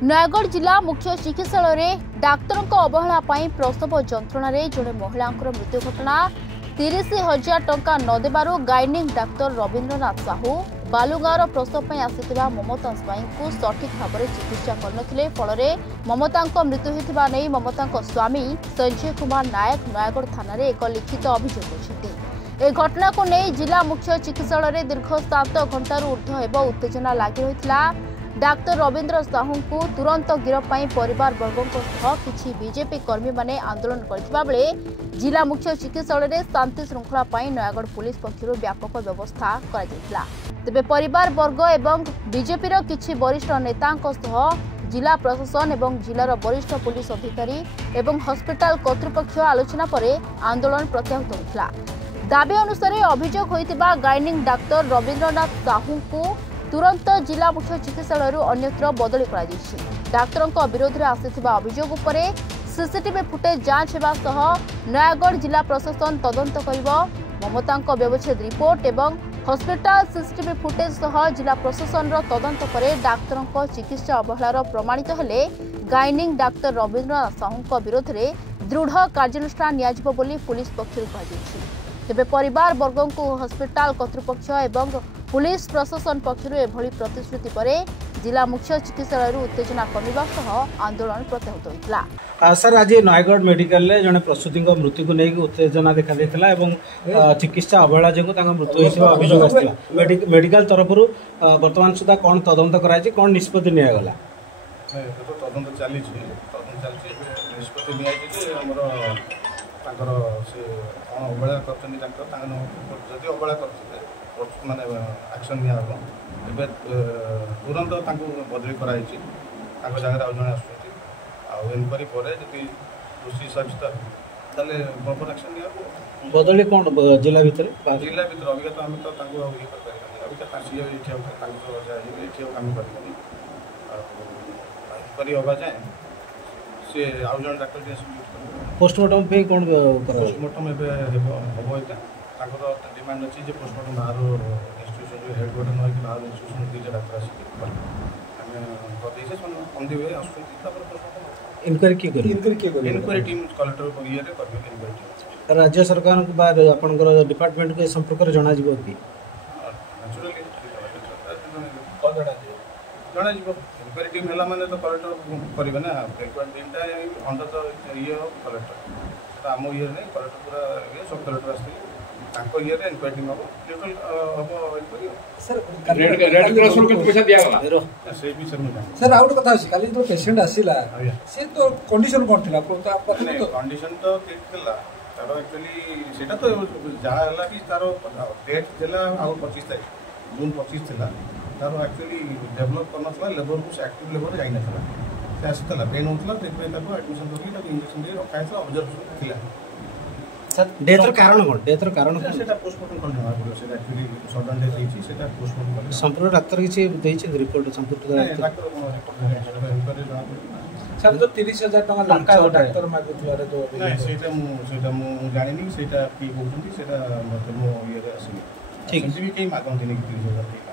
नयगढ़ जिला मुख्य चिकित्सालय डाक्तर अवहेला प्रसव जंत्रणा जड़े महिला मृत्यु घटना 30,000 टंका नदेबारु गाइनिंग डाक्तर रवींद्रनाथ साहू बालुगाँव प्रसव आसीथिबा ममता स्वाई को सठिक भाव में चिकित्सा करनथिले फल ममता मृत्यु होता नहीं ममता स्वामी संजय कुमार नायक नयगढ़ थाना एक लिखित अभियोग करछथि। ए घटना को नहीं जिला मुख्य चिकित्सालय दीर्घ 7 घंटार ऊर्ध्व एवं उत्तेजना लगी रही। डाक्तर रवींद्र साहू को तुरंत गिरफ परिवार वर्गों किसी बीजेपी कर्मी माने आंदोलन करथिबा बेले जिला मुख्य चिकित्सालय शांति श्रृंखला नयगढ़ पुलिस पक्षर व्यापक व्यवस्था करा तेबे परिवार वर्ग एवं बीजेपी किछि वरिष्ठ नेता जिला प्रशासन एवं जिलार वरिष्ठ पुलिस अधिकारी एवं हॉस्पिटल कर्तृपक्ष आलोचना पर आंदोलन प्रत्याहृत होता। दाबी अनुसार अभियोग होइतिबा गाइनिंग डाक्तर रवींद्रनाथ साहू को तुरंत जिला मुख्य चिकित्सालय अन्यत्र बदली डाक्तर विरोध में आसीथिबा अभियोग उपरे सीसीटीवी फुटेज जांच हेबा सह नयगढ़ जिला प्रशासन तदंत करिबो। ममता व्यवच्छेद रिपोर्ट एवं हॉस्पिटल सीसीटीवी फुटेज सह जिला प्रशासन तदंत पर डाक्तर चिकित्सा अवहेलार प्रमाणित हेले गाइनिंग डाक्तर रवींद्रनाथ साहू विरोध में दृढ़ कार्यानुष्ठान नियाजिबो बोली पुलिस पक्षरु कहा। तेबे परिवार वर्गों को हॉस्पिटल कर्तृपक्ष एवं पुलिस प्रशासन पक्षर एभली प्रतिश्रुति पर जिला मुख्य चिकित्सालय उत्तेजना कमिबा सह आंदोलन प्रत्याहृत होइतला। सर आज नयगढ़ मेडिकल रे जने प्रसूति मृत्यु को लेकिन उत्तेजना देखा देथिला एवं चिकित्सा अवहेला जो मृत्यु होइथिबा अभियोग आस्थिला मेडिकल तरफ वर्तमान सुधा कौन तदंत कराई कौन निष्पत्ति निया गला तदंत चली निष्पत्ति निया से अवहेला कर जदि अवहेला करते माने एक्शन निया ए तुरंत बदली कराई जगह आउ जड़े आस इनक्वारी पर दोषी साबित ताले प्रॉपर एक्शन निया बदली कौन जिला भीतर अभिज्ञ तो आम तो ये कर सी ये काम कर हवा जाए सी आउ जन डाक्तर पोस्टमार्टम पे कौन पोस्टमार्टम हम यहाँ डिमांड अच्छी पोस्टमार्टम बाहर इन्स्टिट्यूशन जो हेडक्वार्टर ना कि बाहर इन्स्टिट्यूशन दीजिए डाक्तर आस इनक्वारी टीम कलेक्टर ये इनक्वारी राज्य सरकार बाद आपनकर डिपार्टमेंट के संपर्क में जना जीवो कि नेचुरली जना जीवो इनक्वारी टीम हैला माने तो कलेक्टर करिवे ना इनक्वारी टीमटा अंडर द ये कलेक्टर आम ये नहीं कलेक्टर पूरा ये सब कलेक्टर आसते ताको ये रे इनक्वारी टीम न्यूट्रल अब इनक्वारी सर रेड क्रॉस को पैसा दिया गला से भी सर आउट कथा अछि खाली तो पेशेंट आसीला से तो कंडीशन कोन थिला तो आप नहीं कंडीशन तो ठीक थिला तारो एक्चुअली सेटा तो जहा हला कि तारो डेट थिला आ 25 तारीख जून 25 थिला तारो एक्चुअली डेवलप करना था लेबर को एक्टिव लेबर जाई ना था से आसला पेन होतला तेपे ताको एडमिशन करके ताको इंजेक्शन दे रखा था ऑब्जर्वेशन थिला सर डेथर कारण कोन डेथर कारण सेटा पोस्टमार्टम करना पड़ो सेटा एक्चुअली सडन डेथ हिची सेटा पोस्टमार्टम करना संपूर्ण डाक्टर किछि देछि रिपोर्ट संपूर्ण डाक्टर कोन इनक्वारी जଣା पड़ो सर तो 30,000 टका लंका डाक्टर मागुथलारे जो नहीं सेटा मु जानिनी सेटा की कहउछंती सेटा मते मो ये आसी ठीक भी कई मागंती नहीं 30,000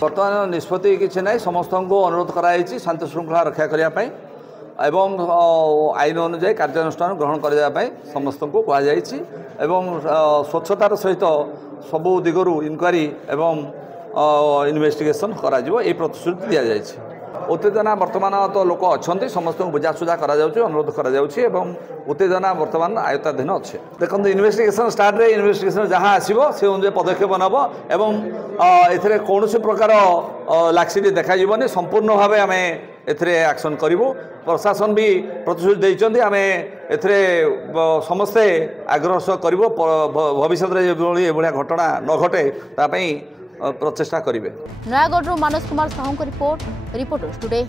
बर्तमान निष्पत्ति किसी ना समस्त को अनुरोध कराई शांति श्रृंखला रक्षा करने एवं आईन अनुजाई कार्यानुष्ठान ग्रहण करने समस्त को कहुई स्वच्छतार सहित सबू दिगरू इनक्वारी एवं इन्वेस्टिगेशन करा ये प्रतिश्रुति दि जाए। उत्तेजना वर्तमान तो लोक अच्छा समस्त को बुझासुझा अनुरोध कर उत्तेजना वर्तमान आयत्ताधीन अच्छे देखो इन्वेस्टिगेशन स्टार्ट रे इन्वेस्टिगेशन जहाँ आसो से अनुसार पदक्षेप नब एवं ए कौन प्रकार लाक्सीटी देखा संपूर्ण भाव आम एक्शन करूँ प्रशासन भी प्रतिश्रुति देते आम ए समस्ते आग्रह करूँ भविष्य में घटना न घटे तापाई प्रचेषा करेंगे। नयगढ़ मानस कुमार साहू को रिपोर्टर्स टुडे।